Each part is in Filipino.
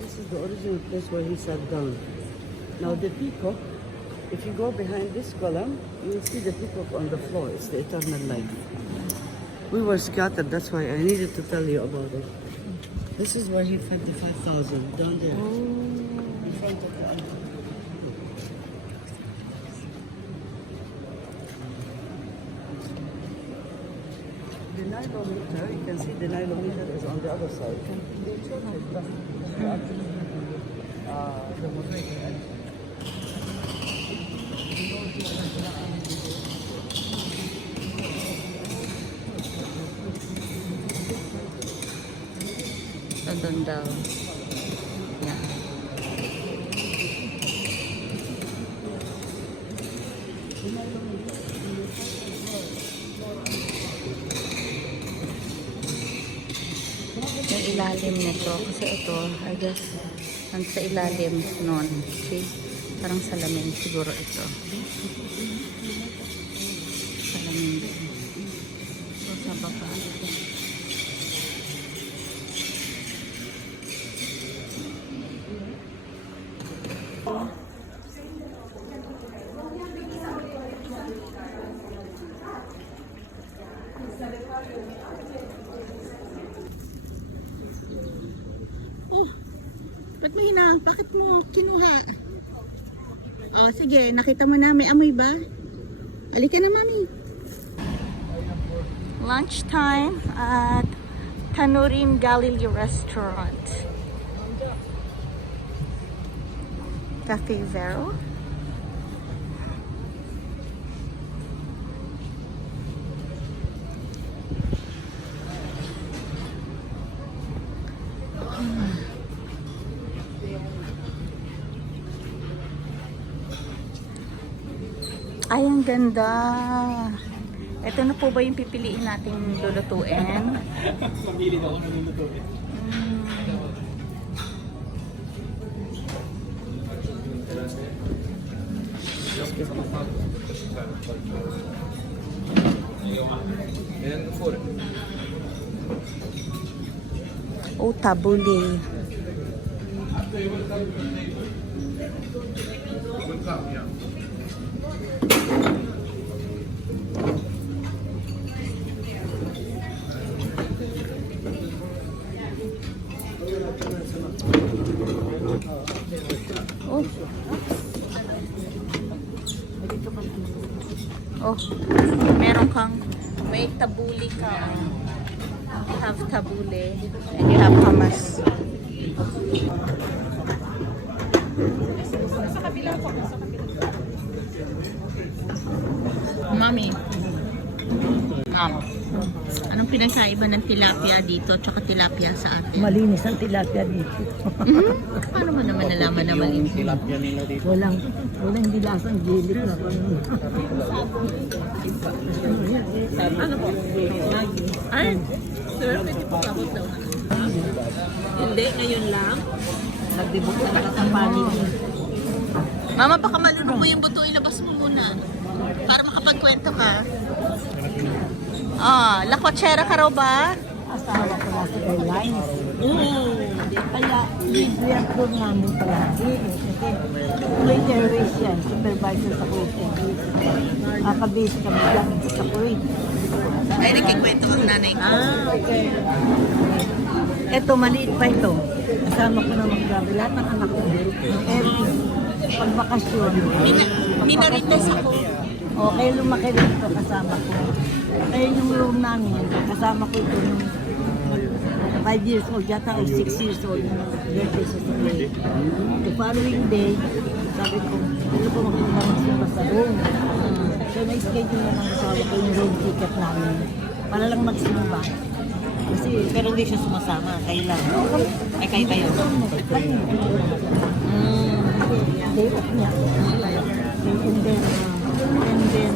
This is the original place where he sat down. Now the peacock, if you go behind this column, you will see the peacock on the floor. It's the eternal life. We were scattered, that's why I needed to tell you about it. This is where he fed the 5,000, down there. In front of the altar. The nilometer, you can see the nilometer is on the other side. The mosaic. Doon daw. Yan. Yung ilalim nito. Kasi ito, I guess, sa ilalim nun. See? Parang salamin siguro ito. Salamin din. So, sa baba. Bakit mo kinuha? Oh, sige, nakita mo na, may amoy ba? Halika na, mami. Lunch time at Tanurim Galilee Restaurant. Cafe Vero. Ay, ang ganda. Ito na po ba yung pipiliin nating lulutuin? Mamili na ako ng lulutuin. Oh, tabuli. Oh, meron kang, may tabuli ka. You have tabule and you have hummus. Mami, anong pinagkaiba ng tilapia dito at tilapia sa atin? Malinis ang tilapia dito. Paano mo naman nalaman na malinis? Tilapia nila dito. Walang hindi lasang gilik na. Ano po? Ay, sir, pwede po kabot daw na. Hindi, ngayon lang. Nagdibok talaga sa panig. Mama, baka malunod mo yung buto, ilabas mo muna. Para makapagkwento ka. Ah, La Cochera ka raw ba? Asawa ko na sa airlines. Kaya, libre ko namin palagi. Kasi, Kuwait Airways yan, supervisor sa Kuwait Airways. Kakabase kami lang sa Kuwait. Ay, nagkikwento ang nanay ko. Okay. Eto, maliit pa ito. Kasama ko na maggabi. Lahat ng anak ko. Every pagbakasyon. Minarites ako. Okay, lumaki rin ito kasama ko. Kaya yung room namin, kasama ko ito nung 5 years old yata o 6 years old yung birthday sa Kuwait. The following day, sabi ko, dito ko makikita magsimba sa room. So, na-schedule na ng asawa ko yung room ticket namin para lang magsimba. Kasi, pero hindi siya sumasama, kayo lang. Ay, kayo. Day off niya. And then,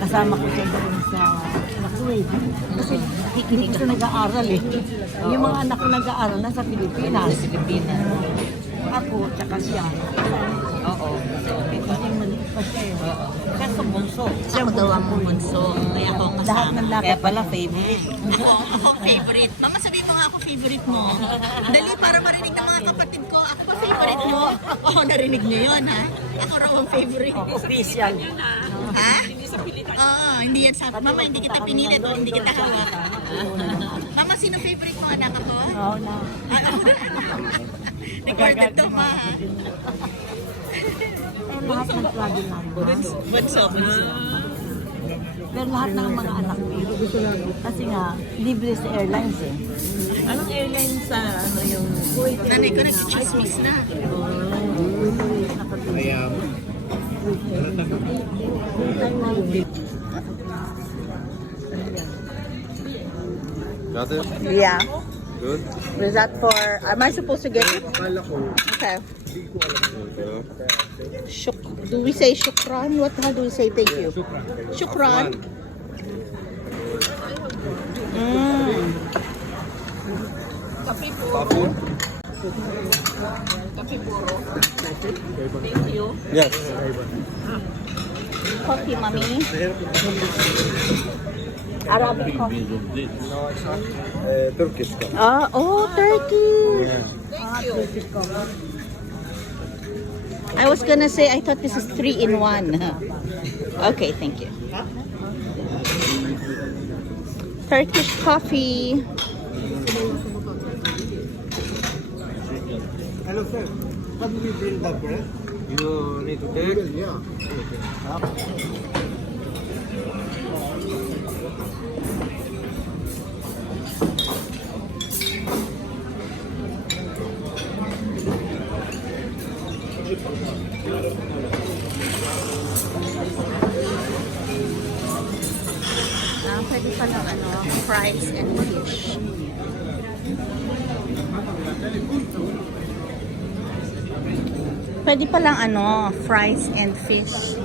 kasama ko siya doon sa Kuwait. Kasi hindi ko nag-aaral eh. Yung mga anak ko nag-aaral na sa Pilipinas. Ako, tsaka siya. Oo. Kasi maliit pa siya eh. Kasi bunso. Ako daw ang bunso. Kaya ako ang Lahat kasama. ng lakad. Kaya pala favorite. Ako favorite. Mama, sabihin mo nga ako favorite mo. Dali, para marinig ng mga kapatid ko. Ako ba favorite mo? Oo, narinig niyo yun, ha? Ako raw ang favorite. Official. Ha? Oo, hindi yan sa... Mama, hindi kita pinilit o hindi kita hawak. Mama, sino favorite mo, anak ako? Oo na. Recorded to pa, ha? Pero lahat ng lagi namin. Bunso. Pero lahat ng mga anak ko. Kasi nga, libre sa airlines eh. Anong airline sa ano yung Nanay ko nag-chismis na. Kaya, Got it? Yeah. Good? Is that for... Am I supposed to get it? Akala ko, Okay. hindi ko alam ito. Do we say shukran? How do we say thank you? Shukran. Papo? Thank you. Yes. Coffee, mommy. Arabic coffee. Turkish ka. Turkey. I was gonna say, I thought this is 3-in-1. Okay, thank you. Turkish coffee. hello sir, how do we bring the bread? You need to take? Yeah. Pwede pa lang fries and fish. Pwede pa lang fries and fish.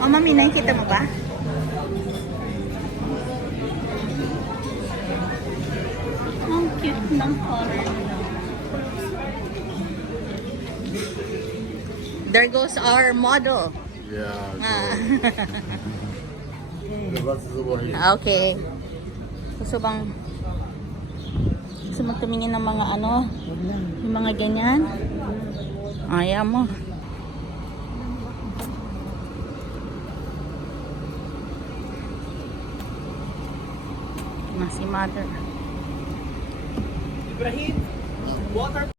Oh, mami, nakikita mo ba? Ang cute ng color nila. There goes our model. Yeah. Ah. What's the one? Okay. Gusto mo tumingin ng mga yung mga ganyan? Ayaw mo. Si mother. Ibrahim, water